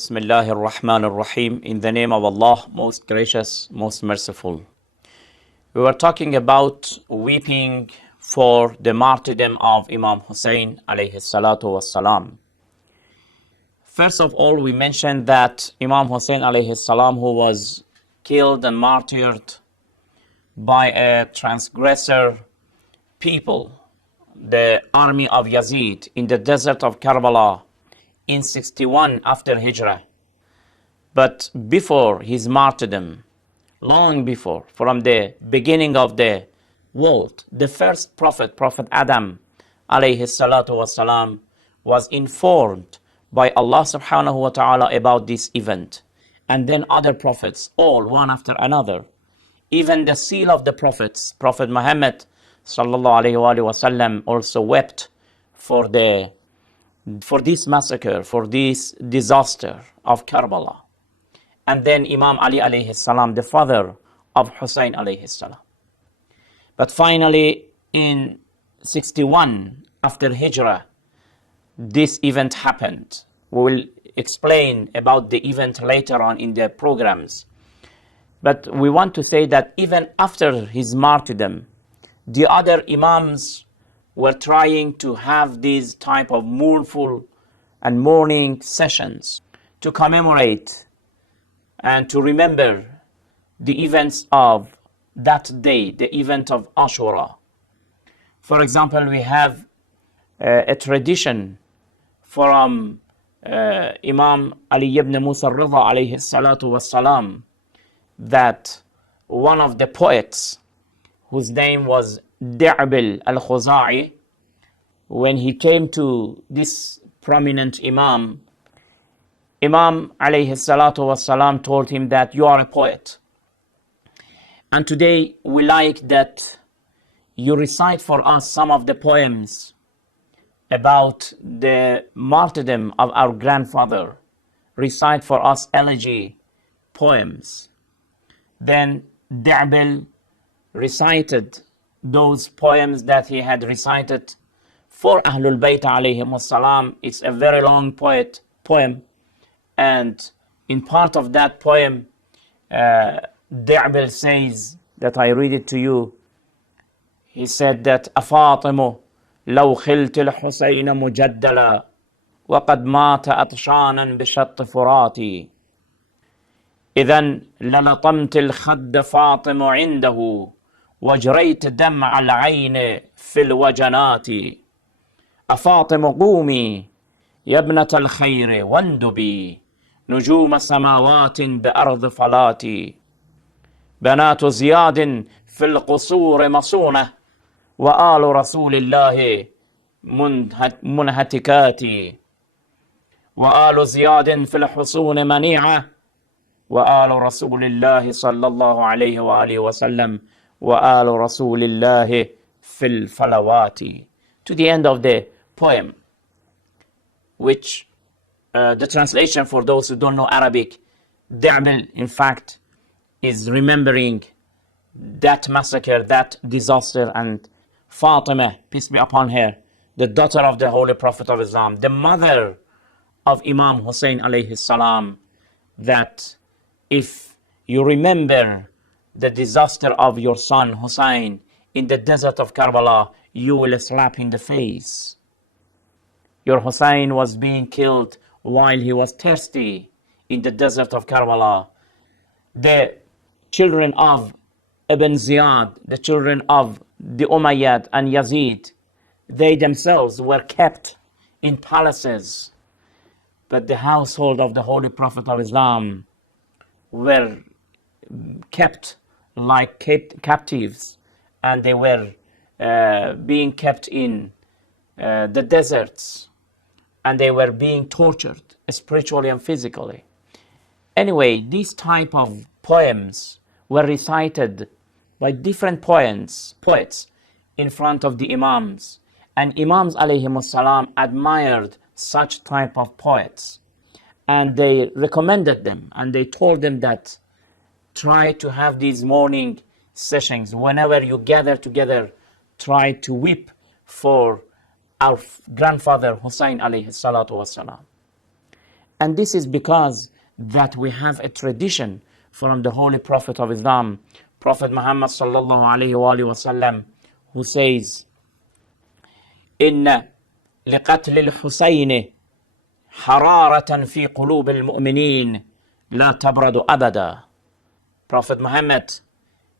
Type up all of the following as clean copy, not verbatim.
Bismillahir Rahmanir Rahim. In the name of Allah, most gracious, most merciful. We were talking about weeping for the martyrdom of Imam Hussain alayhi salatu wassalam. First of all, we mentioned that Imam Hussain alayhi salam, who was killed and martyred by a transgressor people, the army of Yazid in the desert of Karbala in 61 after Hijrah. But before his martyrdom, long before, from the beginning of the world, the first prophet, Prophet Adam alayhi salatu wasalam, was informed by Allah subhanahu wa ta'ala about this event. And then other prophets, all one after another. Even the seal of the prophets, Prophet Muhammad sallallahu alayhi wa sallam, also wept for this massacre, for this disaster of Karbala. And then Imam Ali alayhi salam, the father of Hussein alayhi salam. But finally, in 61 after Hijrah, this event happened. We will explain about the event later on in the programs. But we want to say that even after his martyrdom, the other Imams were trying to have these type of mournful and mourning sessions to commemorate and to remember the events of that day, the event of Ashura. For example, we have a tradition from Imam Ali ibn Musa al-Ridha alayhi salatu wassalam, that one of the poets, whose name was Di'bil al-Khuza'i, when he came to this prominent Imam alayhi salatu wassalam told him that you are a poet. And today we like that you recite for us some of the poems about the martyrdom of our grandfather. Recite for us elegy poems. Then Di'bil recited those poems that he had recited for Ahlul Bayt alayhim wassalam. It's a very long poem. And in part of that poem, Di'bil says, that I read it to you. He said that أفاطم لو خلت الحسين مجدلا وقد مات أطشانا بشط فراتي إذن للطمت الخد فاطم عنده وجريت دمع العين في الوجنات أفاطم قومي يا ابنة الخير واندبي نجوم سماوات بأرض فلاتي بنات زياد في القصور مصونة وآل رسول الله منهتكات وآل زياد في الحصون منيعة وآل رسول الله صلى الله عليه وآله وسلم وآل رسول الله في الفلوات. To the end of the poem, which the translation for those who don't know Arabic, Di'bil in fact is remembering that massacre, that disaster, and Fatima, peace be upon her, the daughter of the Holy Prophet of Islam, the mother of Imam Hussain alayhi salam, that if you remember the disaster of your son Hussain in the desert of Karbala, you will slap in the face. Your Hussain was being killed while he was thirsty in the desert of Karbala. The children of Ibn Ziyad, the children of the Umayyad and Yazid, they themselves were kept in palaces. But the household of the Holy Prophet of Islam were kept like captives, and they were being kept in the deserts, and they were being tortured spiritually and physically. Anyway, these type of poems were recited by different poets in front of the Imams, and Imams alayhim salam admired such type of poets, and they recommended them, and they told them that try to have these morning sessions. Whenever you gather together, try to weep for our grandfather Hussain alayhi salatu wasalam. And this is because that we have a tradition from the Holy Prophet of Islam, Prophet Muhammad sallallahu alayhi wa sallam, who says, إن لقتل الحسين حرارة في قلوب المؤمنين لا تبرد أبدا. Prophet Muhammad,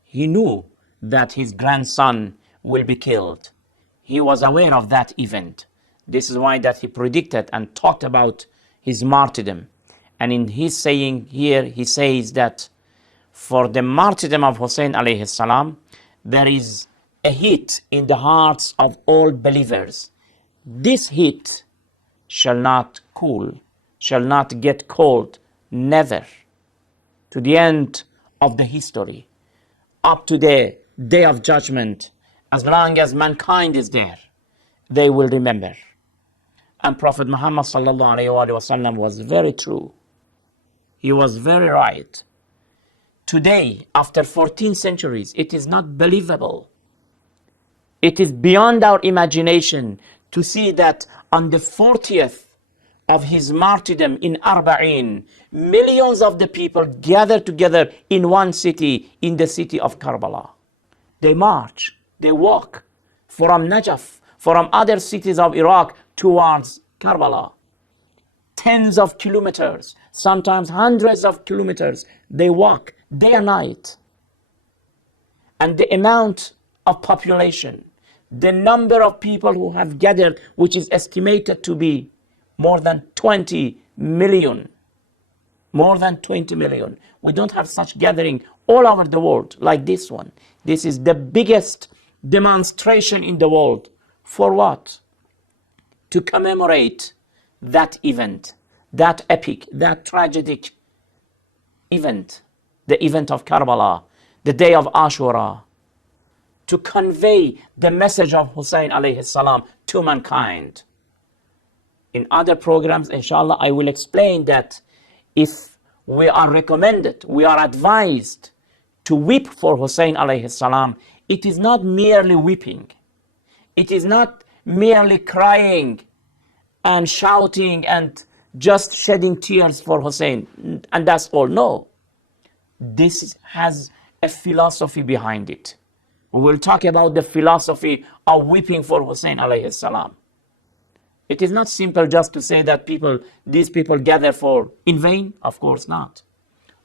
he knew that his grandson will be killed. He was aware of that event. This is why that he predicted and talked about his martyrdom. And in his saying here, he says that for the martyrdom of Hussein alayhi salam, there is a heat in the hearts of all believers. This heat shall not cool, shall not get cold, never, to the end of the history, up to the day of judgment. As long as mankind is there, they will remember. And Prophet Muhammad sallallahu alayhi wa sallam was very true. He was very right. Today, after 14 centuries, it is not believable. It is beyond our imagination to see that on the 40th of his martyrdom in Arba'in, millions of the people gathered together in one city, in the city of Karbala. They march, they walk from Najaf, from other cities of Iraq towards Karbala. Tens of kilometers, sometimes hundreds of kilometers, they walk day and night. And the amount of population, the number of people who have gathered, which is estimated to be more than 20 million. More than 20 million. We don't have such gathering all over the world like this one. This is the biggest demonstration in the world. For what? To commemorate that event, that epic, that tragic event, the event of Karbala, the day of Ashura, to convey the message of Hussein alayhi salam to mankind. In other programs, inshallah, I will explain that if we are recommended, we are advised to weep for Hussein alayhi salam, it is not merely weeping. It is not merely crying and shouting and just shedding tears for Hussein, and that's all. No. This has a philosophy behind it. We will talk about the philosophy of weeping for Hussein alayhi salam. It is not simple just to say that these people gather for in vain. Of course not.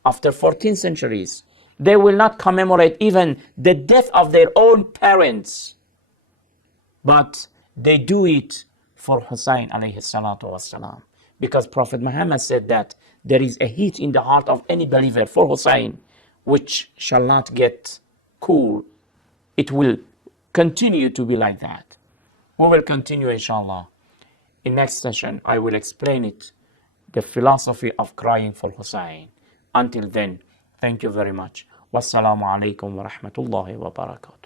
After 14 centuries, they will not commemorate even the death of their own parents, but they do it for Hussein alayhi salatu wasalam. Because Prophet Muhammad said that there is a heat in the heart of any believer for Hussein, which shall not get cool. It will continue to be like that. We will continue, inshallah. In next session, I will explain it, the philosophy of crying for Hussein. Until then, thank you very much. Wassalamu alaikum wa rahmatullahi wa barakatuh.